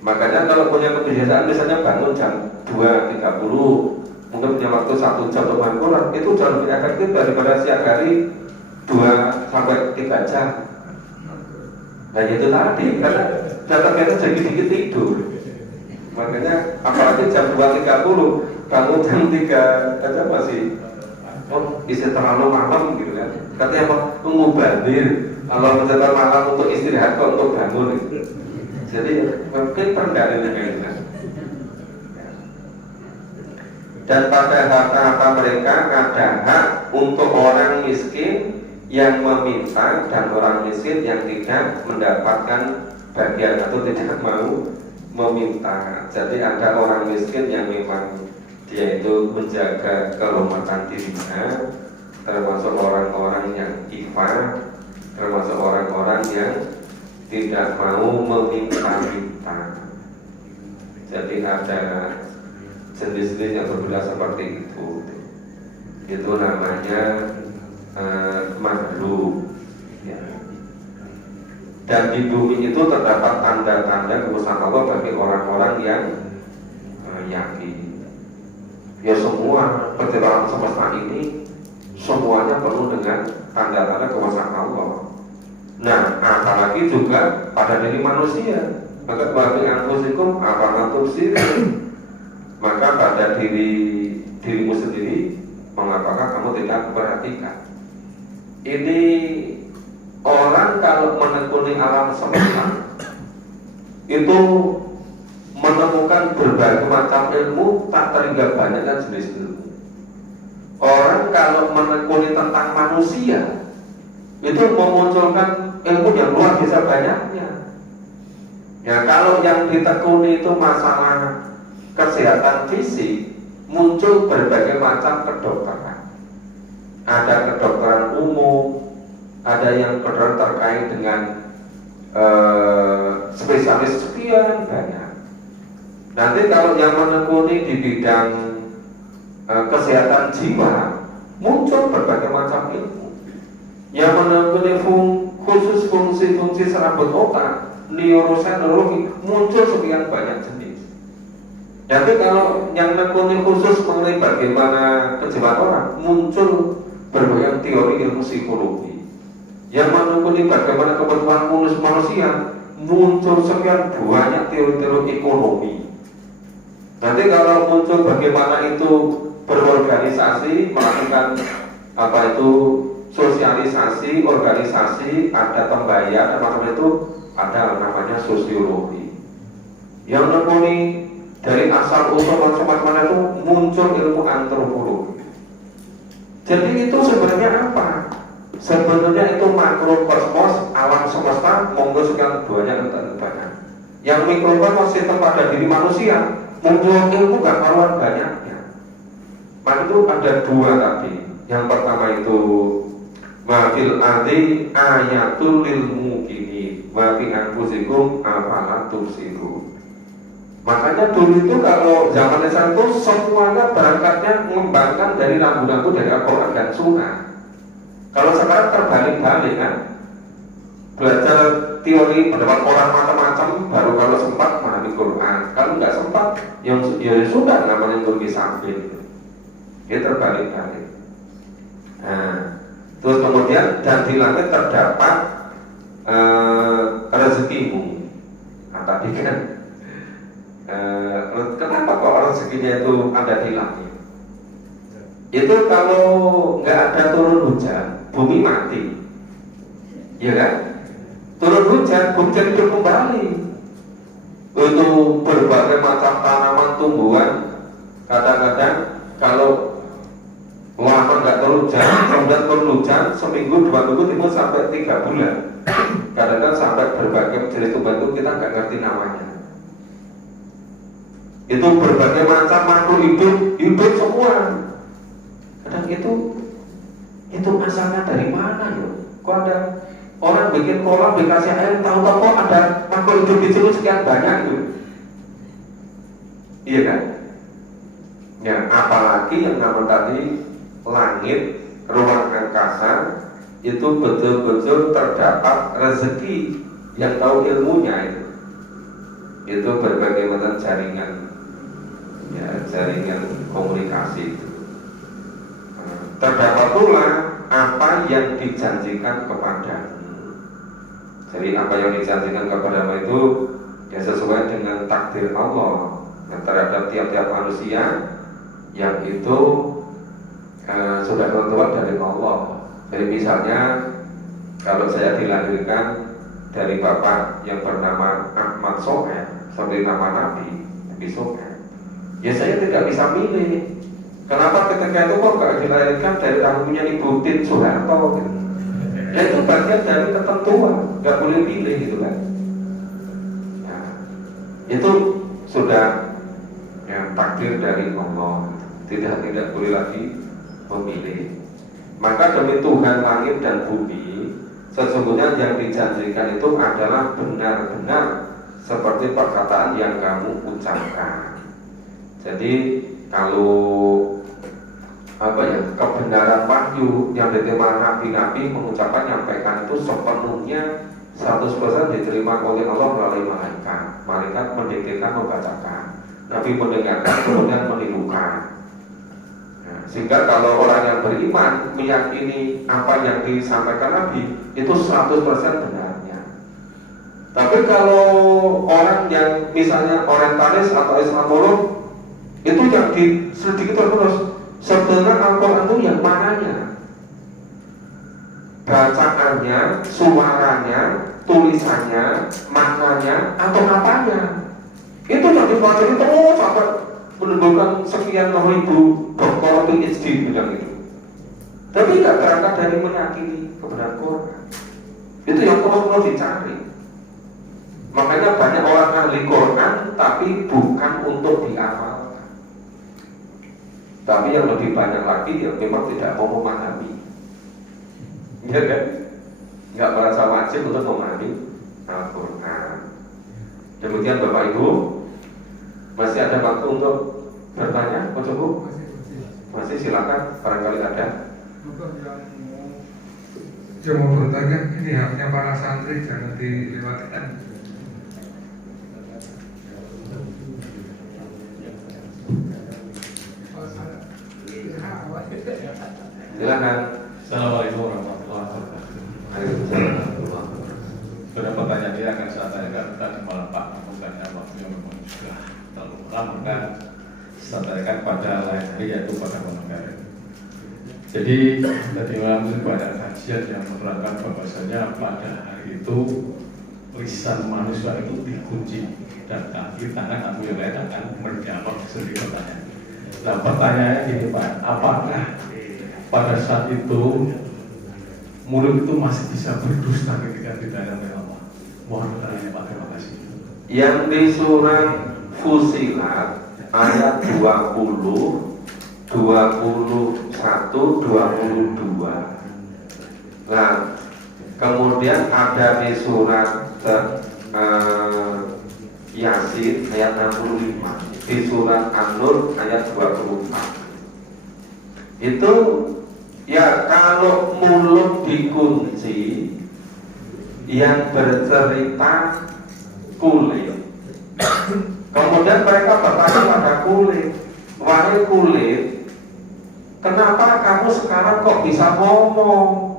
Makanya kalau punya kebiasaan misalnya bangun jam 2.30, mungkin punya waktu 1 jam untuk memahami Quran, itu jauh lebih efektif daripada siang hari 2-3 jam. Nah itu tadi, karena data kita jadi dikit tidur. Makanya apalagi jam 2.30, bangun jam 3 aja masih bisa terlalu malam gitu kan. Katanya apa? Mengubahir. Kalau mencatat malam untuk istirahat kok untuk bangun gitu. Jadi mungkin pergalian gitu. Dan pada harta mereka ada hak untuk orang miskin yang meminta dan orang miskin yang tidak mendapatkan bagian atau tidak mau meminta. Jadi ada orang miskin yang memang dia itu menjaga kehormatan dirinya, termasuk orang-orang yang ifah, termasuk orang-orang yang tidak mau meminta-minta. Jadi ada jenis-jenis yang berbeda seperti itu. Itu namanya makhluk. Ya. Dan di bumi itu terdapat tanda-tanda kekuasaan Allah bagi orang-orang yang yakin. Ya semua penciptaan semesta ini semuanya penuh dengan tanda-tanda kekuasaan Allah. Nah, apalagi juga pada diri manusia. Maka bagi anfusikum apakah tubsirun, maka pada dirimu sendiri, mengapakah kamu tidak memperhatikan? Ini orang kalau menekuni alam semesta itu menemukan berbagai macam ilmu, tak terhingga banyaknya jenis ilmu. Orang kalau menekuni tentang manusia itu memunculkan ilmu yang luar biasa banyaknya. Ya kalau yang ditekuni itu masalah kesehatan fisik, muncul berbagai macam kedokteran. Ada kedokteran umum, ada yang kedokteran terkait dengan spesialis sekian banyak. Nanti kalau yang menekuni di bidang kesehatan jiwa, muncul berbagai macam ilmu. Yang menekuni khusus fungsi-fungsi serabut otak, neuroscience, muncul sekian banyak jenis. Jadi kalau yang menekuni khusus mengenai bagaimana kejiwaan orang, muncul berbagai teori ilmu psikologi. yang menekuni bagaimana kebutuhan manusia, muncul sekian banyak teori-teori ekonomi. Nanti kalau muncul bagaimana itu berorganisasi, melakukan apa itu sosialisasi, organisasi, ada tembayar, macam itu, ada namanya sosiologi. Yang menekuni dari asal usul macam-macam itu muncul ilmu antropologi. Jadi itu sebenarnya apa? Sebenarnya itu makrokosmos alam semesta, monggo sekian banyak dan banyak. Yang mikrokosmos sistem pada diri manusia, muncul ilmu gak karuan banyaknya. Maka itu ada dua tadi. Yang pertama itu wafil ardi ayatul lil mukini wa fi anfusikum afala tubsirun. Makanya dulu itu kalau zaman Islam itu semuanya berangkatnya mengembangkan dari rambu-rambu dari Al-Quran dan Sunnah. Kalau sekarang terbalik-balik kan, belajar teori pendapat orang macam-macam, baru kalau sempat memahami Quran. Kalau nggak sempat, ya sudah namanya pergi sambil. Dia terbalik-balik. Nah, terus kemudian dan di langit terdapat rezekimu. Nah, tadi kan kenapa kok rezekinya itu ada di langit? Itu kalau nggak ada turun hujan, bumi mati, ya kan? Turun hujan, bumi jadi hidup kembali. Untuk berbagai macam tanaman tumbuhan, kadang-kadang kalau lama nggak turun hujan, kemudian turun hujan seminggu, 2 minggu, timbul sampai 3 bulan. Kadang-kadang sampai berbagai jenis tumbuhan itu kita nggak ngerti namanya. Itu berbagai macam makhluk hidup semua. Kadang itu asalnya dari mana ya? Kok ada orang bikin kolam dikasih air, tahu-tahu kok ada makhluk hidup di situ sekian banyak itu? Iya kan? Ya, apalagi yang nama tadi langit, ruang angkasa itu betul-betul terdapat rezeki yang tahu ilmunya itu. Itu berbagai macam jaringan, ya jaringan komunikasi itu. Terdapat pula apa yang dijanjikan kepadamu. Jadi apa yang dijanjikan kepadamu itu ya sesuai dengan takdir Allah yang terhadap tiap-tiap manusia, yang itu sudah tentuan dari Allah. Jadi misalnya kalau saya dilahirkan dari bapak yang bernama Ahmad Sohe, seperti nama Nabi Sohe, ya saya tidak bisa milih. Kenapa ketika itu kok gak dilahirkan dari tahunnya Ibu Tin Soeharto gitu? Ya itu bagian dari ketentuan, gak boleh pilih gitu kan. Nah, itu sudah ya, takdir dari Allah, tidak boleh lagi memilih. Maka demi Tuhan langit dan bumi, sesungguhnya yang dijanjikan itu adalah benar-benar seperti perkataan yang kamu ucapkan. Jadi kalau kebenaran wahyu yang diterima nabi-nabi mengucapkan, nyampaikan itu sepenuhnya 100% diterima oleh Allah melalui malaikat. Malaikat mendiktekan, membacakan, Nabi mendengarkan, kemudian menirukan. Nah, sehingga kalau orang yang beriman meyakini apa yang disampaikan Nabi itu 100% benarnya. Tapi kalau orang yang misalnya orientalis atau Islamolog, itu yang sedikit terus sebenarnya Al-Quran itu yang mananya, bacaannya, suaranya, tulisannya, maknanya, atau katanya. Itu yang dipelajari terus sampai menimbulkan sekian ribu doktor PhD bilang itu. Tapi tidak berangkat dari meyakini kebenaran Quran. Itu yang terus dicari. Makanya banyak orang ahli Quran tapi bukan untuk dihafal. Tapi yang lebih banyak lagi yang memang tidak mau memahami, ya kan? Nggak merasa wajib untuk memahami Al-Quran. Demikian Bapak Ibu, masih ada waktu untuk bertanya, Pak Cukup? Masih silakan, barangkali ada. Yang mau bertanya, ini haknya para santri, jangan dilewatkan. Silakan. Assalamualaikum warahmatullahi wabarakatuh. yang saya tanyakan tadi malam Pak, bukannya waktunya memang sudah terlalu lama kan. Saya tanyakan pada lain hari yaitu pada Manokwari. Jadi tadi malam itu banyak kajian yang menerangkan bahwasanya pada hari itu lisan manusia itu dikunci dan kaki tangan atau yang lain akan menjawab sendiri pertanyaan. Nah pertanyaannya gini Pak, apakah pada saat itu mulut itu masih bisa berdusta ketika ditanya oleh Allah? Mohon bertanya Pak, terima kasih. Yang di surat Fusilat ayat 20, 21, 22. Nah, kemudian ada di surat Yasin ayat 65, di surat An-Nur ayat 24. Itu ya kalau mulut dikunci, yang bercerita kulit. Kemudian mereka bertanya pada kulit, wahai kulit, kenapa kamu sekarang kok bisa ngomong?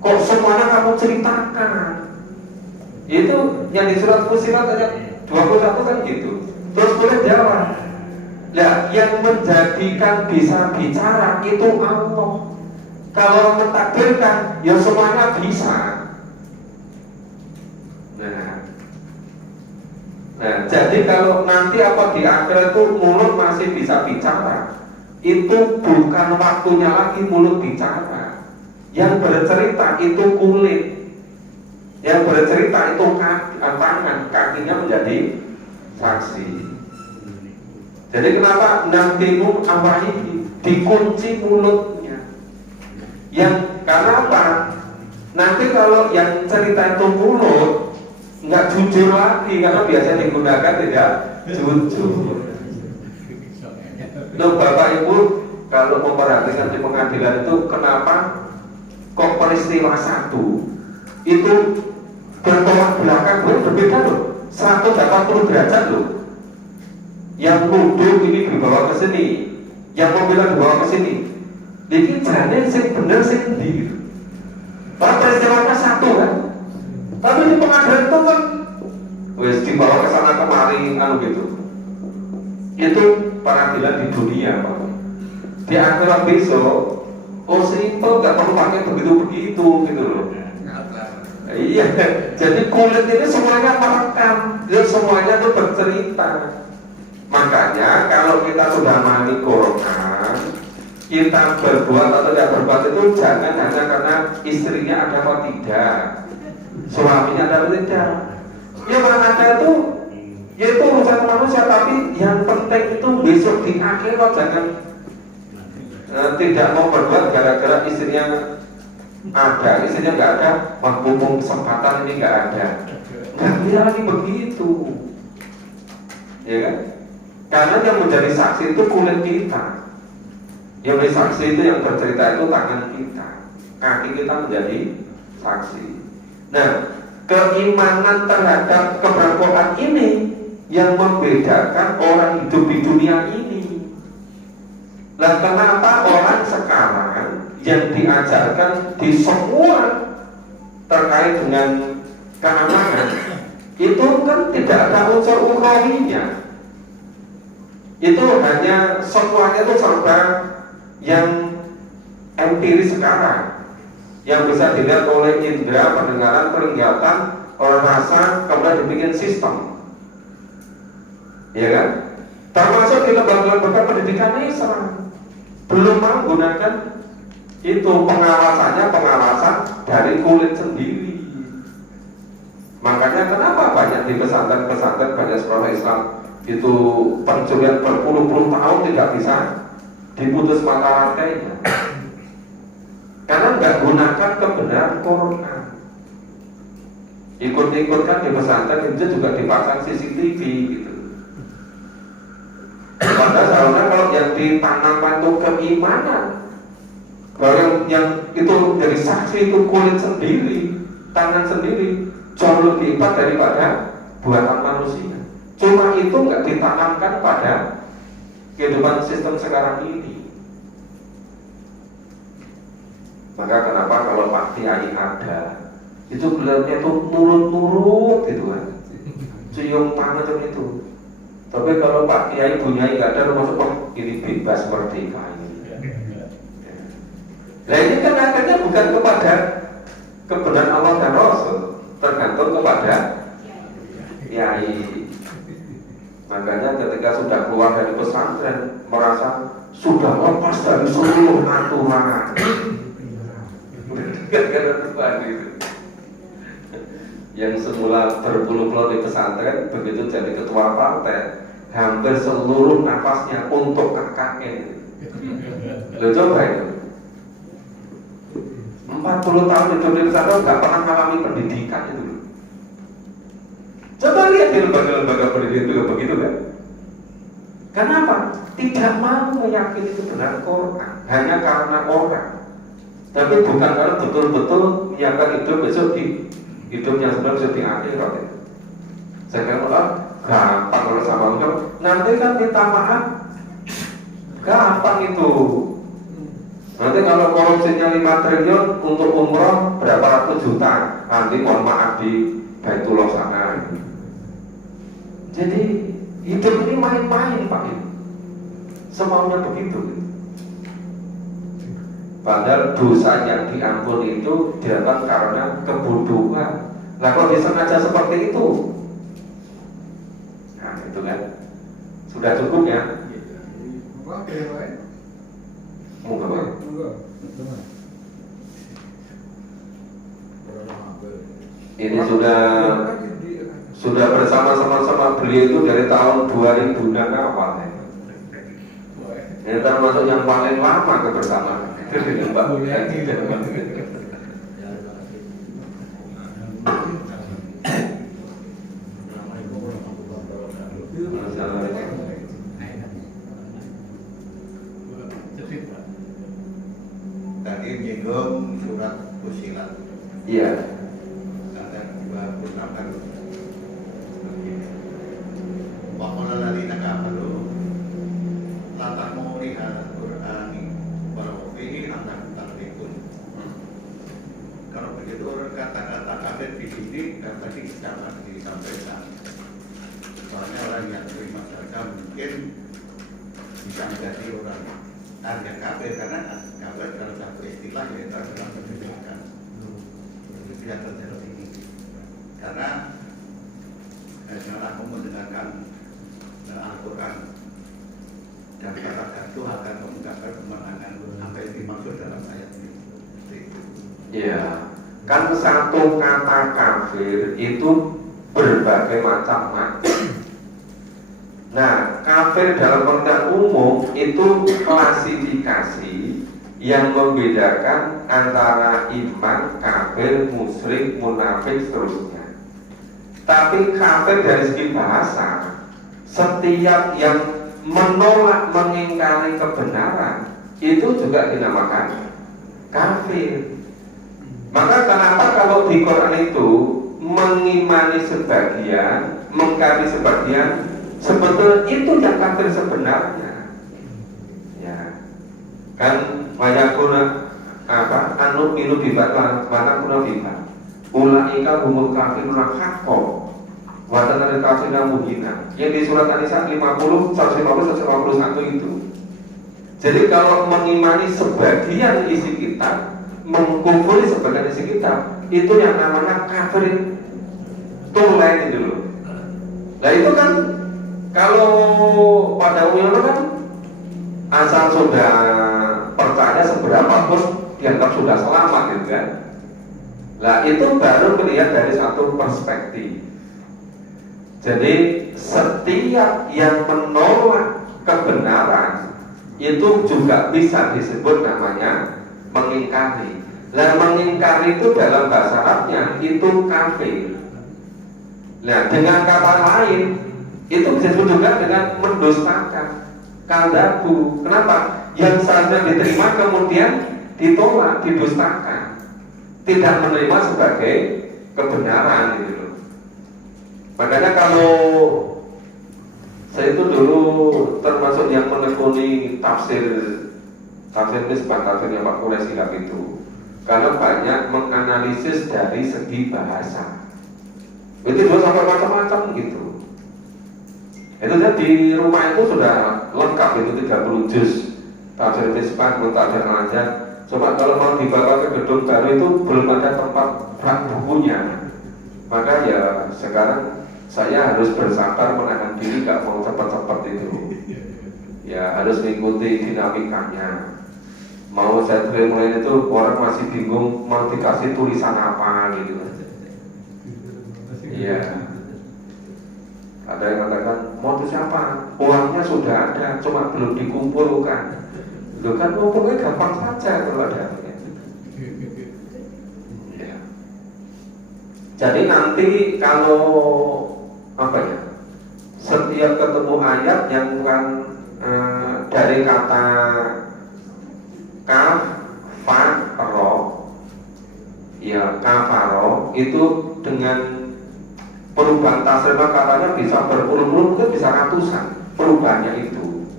Kok semuanya kamu ceritakan? Itu yang di surat Fusilat ayat 21 kan gitu. Terus kulit jawab, nah, yang menjadikan bisa bicara itu Allah. Kalau mentakdirkan, ya semuanya bisa. Nah, jadi kalau nanti apa di akhir itu mulut masih bisa bicara, itu bukan waktunya lagi mulut bicara. Yang bercerita itu kulit, yang bercerita itu tangan, kakinya menjadi saksi. Jadi kenapa nantimu apa ini dikunci mulutnya? Yang karena apa? Nanti kalau yang cerita itu mulut nggak jujur lagi, karena biasa digunakan tidak jujur. Loh Bapak Ibu, kalau memperhatikan di pengadilan itu kenapa kok peristiwa satu itu bertolak belakang berbeda loh, 180 derajat loh. Yang nuduh ini dibawa ke sini, yang mau bilang dibawa ke sini. Jadi jane sing bener sing ndi. Padahal peristiwanya satu kan. Tapi di pengadilan itu kan wes dibawa ke sana kemari gitu. Itu peradilan di dunia Pak. Di akhirat besok, oh simple, nggak perlu pakai begitu gitu loh. Iya, jadi kulit ini semuanya merekam, jadi semuanya itu bercerita. Makanya kalau kita sudah mani Quran, kita berbuat atau tidak berbuat itu jangan hanya karena istrinya ada atau tidak, suaminya ada atau tidak. Ya mana ada itu, ya itu urusan manusia. Tapi yang penting itu besok di akhirat jangan tidak mau berbuat gara-gara istrinya ada, istrinya nggak ada, wah mumpung kesempatan ini nggak ada. Nggak bisa lagi begitu, ya kan? Karena yang menjadi saksi itu kulit kita, yang menjadi saksi itu yang bercerita itu tangan kita, kaki kita menjadi saksi. Nah, keimanan terhadap keberagaman ini yang membedakan orang hidup di dunia ini. Nah, kenapa orang sekarang yang diajarkan di semua terkait dengan keamanan itu kan tidak ada unsur ukhrawinya. Itu hanya semuanya itu serba yang empiris sekarang, yang bisa dilihat oleh indera, pendengaran, penglihatan, oleh rasa, kemudian dibikin sistem, ya kan? Termasuk di lembaga-lembaga pendidikan Islam belum menggunakan itu, pengawasan dari kulit sendiri. Makanya kenapa banyak di pesantren-pesantren, banyak sekolah Islam itu pencurian berpuluh-puluh tahun tidak bisa diputus mata rantainya, karena nggak gunakan kebenaran Quran. Ikut-ikutkan di pesantren itu juga dipasang CCTV gitu. Padahal seharusnya kalau yang ditanamkan itu keimanan, kalau yang itu dari saksi itu kulit sendiri, tangan sendiri, jauh lebih hebat daripada buatan manusia. Cuma itu nggak ditanamkan pada kehidupan sistem sekarang ini. Maka kenapa kalau Pak Kiai ada, Itu gelarnya tuh nurut-nurut gitu kan, cium tangan itu. Tapi kalau Pak Kiai Bunyai nggak ada, masuk wah ini bebas merdeka ini. Nah ini kan akhirnya bukan kepada kebenaran Allah dan Rasul, tergantung kepada Kiai. Makanya ketika sudah keluar dari pesantren merasa sudah lepas dari seluruh aturan. Yang semula berpuluh-puluh di pesantren begitu jadi ketua partai, hampir seluruh nafasnya untuk KKN. Lo coba itu 40 tahun hidup di pesantren nggak pernah mengalami pendidikan itu. Coba lihat di lembaga-lembaga pendidikan juga begitu kan? Kenapa? Tidak mau meyakini kebenaran Quran hanya karena orang, tapi bukan karena betul-betul menyiapkan hidup besok di hidupnya sebenarnya bisa di akhirat. Saya kira gampang kalau sama Allah. Nanti kan minta maaf, gampang itu. Nanti kalau korupsinya 5 triliun untuk umroh berapa ratus juta, nanti mohon maaf di Baitullah sana. Jadi hidup ini main-main Pak, semaunya begitu. Padahal dosa yang diampuni itu dilakukan karena kebodohan. Nah kalau disengaja seperti itu, nah itu kan sudah cukup ya. Mungkin Pak. Ini sudah bersama-sama beliau itu dari tahun 2000 awal. Ini termasuk yang paling lama kebersamaan. Mbak. Tadi menyinggung surat Fusilat. Iya. Kata 26 begini. Wa qala alladziina kafaru la ta'muru hadzal qur'ani wa fihi annakum takdzibun. Kalau begitu kata-kata kafir di sini dan tadi sangat disampaikan. Soalnya orang yang terima saja mungkin bisa menjadi orang yang kafir, karena kafir kalau satu istilah yaitu adalah kesyirikan. Itu tidak terjadi ini karena aku mendengarkan Al-Quran dan katakan itu akan mengungkapkan kemenangan apa yang dimaksud dalam ayat ini. Iya, kan satu kata kafir itu berbagai macam makna. Nah, kafir dalam pengertian umum itu klasifikasi yang membedakan antara iman, kafir, musyrik, munafik, seterusnya. Tapi kafir dari segi bahasa, setiap yang menolak, mengingkari kebenaran itu juga dinamakan kafir. Maka kenapa kalau di Quran itu mengimani sebagian, mengingkari sebagian, sebetulnya itu yang kafir sebenarnya. Ya, kan wayakuna apa? Anu minu bibat mana kuna bibat. Ulaika humul kafiruna haqqo wa tanal kafiruna muhina. Yang di surat An-Nisa 50, 150, 151 itu. Jadi kalau mengimani sebagian isi kitab, mengkufuri sebagian isi kitab, itu yang namanya kafir tulen itu loh. Nah itu kan kalau pada umumnya kan asal sudah percaya seberapa pun dianggap sudah selamat gitu kan. Nah itu baru melihat dari satu perspektif. Jadi setiap yang menolak kebenaran itu juga bisa disebut namanya mengingkari. Nah mengingkari itu dalam bahasa Arabnya itu kafir. Nah dengan kata lain itu disebut juga dengan mendustakan, kadzabu. Kenapa? Yang seharusnya diterima kemudian ditolak, didustakan, tidak menerima sebagai kebenaran gitu loh. Makanya kalau saya itu dulu termasuk yang menekuni tafsir Misbah, tafsirnya Pak Quraisy itu. karena banyak menganalisis dari segi bahasa. Itu juga sampai macam-macam gitu. Itu di rumah itu sudah lengkap itu 30 juz tafsir Misbah, Mutafsir Al-Anjad. Cuma kalau mau dibawa ke gedung baru itu belum ada tempat rak bukunya. Maka ya sekarang saya harus bersabar menahan diri, gak mau cepat-cepat itu. Ya harus mengikuti dinamikanya. Mau saya mulai itu orang masih bingung mau dikasih tulisan apa gitu. Iya. Ada yang katakan mau tulis apa? Uangnya sudah ada, cuma belum dikumpulkan. Loh kan ngumpulnya gampang saja kalau ada. Ya. Jadi nanti kalau apa ya? Setiap ketemu ayat yang bukan dari kata kafaro, ya kafaro itu dengan perubahan tafsir katanya bisa berpuluh-puluh, mungkin bisa ratusan perubahannya itu.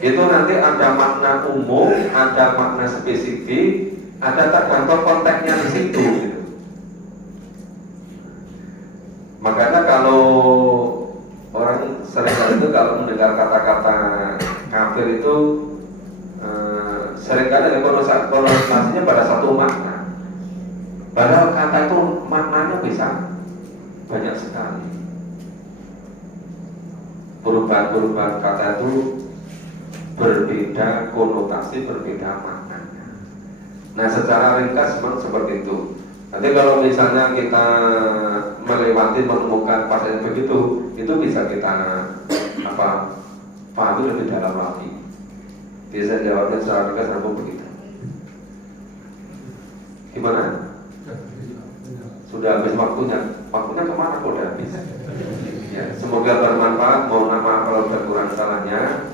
Itu nanti ada makna umum, ada makna spesifik, ada tergantung konteksnya di situ. Gitu. Makanya kalau orang sering itu kalau mendengar kata-kata kafir itu seringkali ada konotasinya pada satu makna. Padahal kata itu maknanya bisa banyak sekali. Perubahan-perubahan kata itu berbeda konotasi, berbeda maknanya. Nah, secara ringkas memang seperti itu. Nanti kalau misalnya kita melewati menemukan pasal begitu, itu bisa kita pahami lebih dalam lagi. Bisa jawabnya secara ringkas namun begitu. Gimana? Sudah habis waktunya. Waktunya kemana kok udah habis? Ya, semoga bermanfaat. Mohon maaf kalau ada kurang salahnya.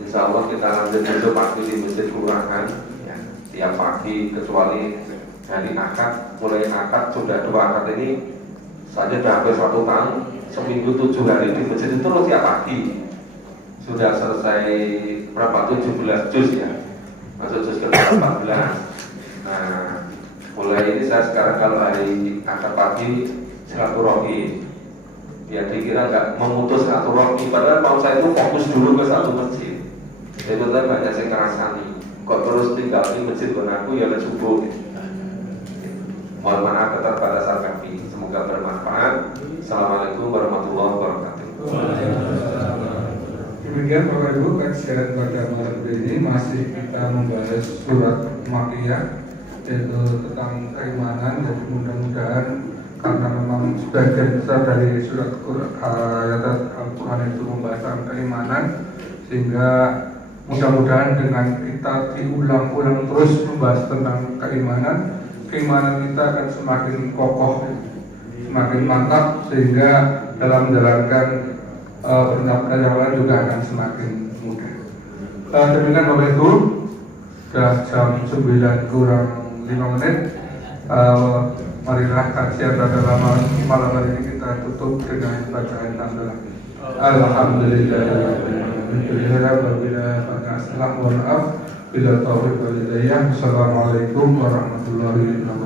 Insya Allah kita lanjut besok pagi di Masjid Kelurahan ya, tiap pagi kecuali hari akad. Mulai akad sudah 2 akad ini saja sudah hampir 1 tahun, seminggu 7 hari di masjid itu terus tiap pagi. Sudah selesai berapa? 17 juz ya, masuk juz ke-14. Nah, mulai ini saya sekarang kalau hari akad pagi silaturahmi, ya dikira nggak memutus silaturahmi, padahal mau saya itu fokus dulu ke satu masjid. Sebetulnya banyak yang ngerasani, kok terus tinggal di masjid aku ya udah subuh. Mohon maaf keterbatasan kami. Semoga bermanfaat. Assalamualaikum warahmatullahi wabarakatuh. Demikian Bapak Ibu, kajian pada malam ini masih kita membahas surat Makkiyah, yaitu tentang keimanan. Dan mudah-mudahan karena memang sebagian besar dari surat ayat Al-Quran itu membahas tentang keimanan, sehingga mudah-mudahan dengan kita diulang-ulang terus membahas tentang keimanan kita akan semakin kokoh, semakin mantap, sehingga dalam menjalankan perintah yang lain juga akan semakin mudah. Demikian Bapak Ibu, sudah jam 9 kurang 5 menit. Marilah kajian pada malam hari ini kita tutup dengan bacaan hamdalah. Alhamdulillah, mohon maaf bila taufiq wal hidayah. Assalamualaikum warahmatullahi wabarakatuh.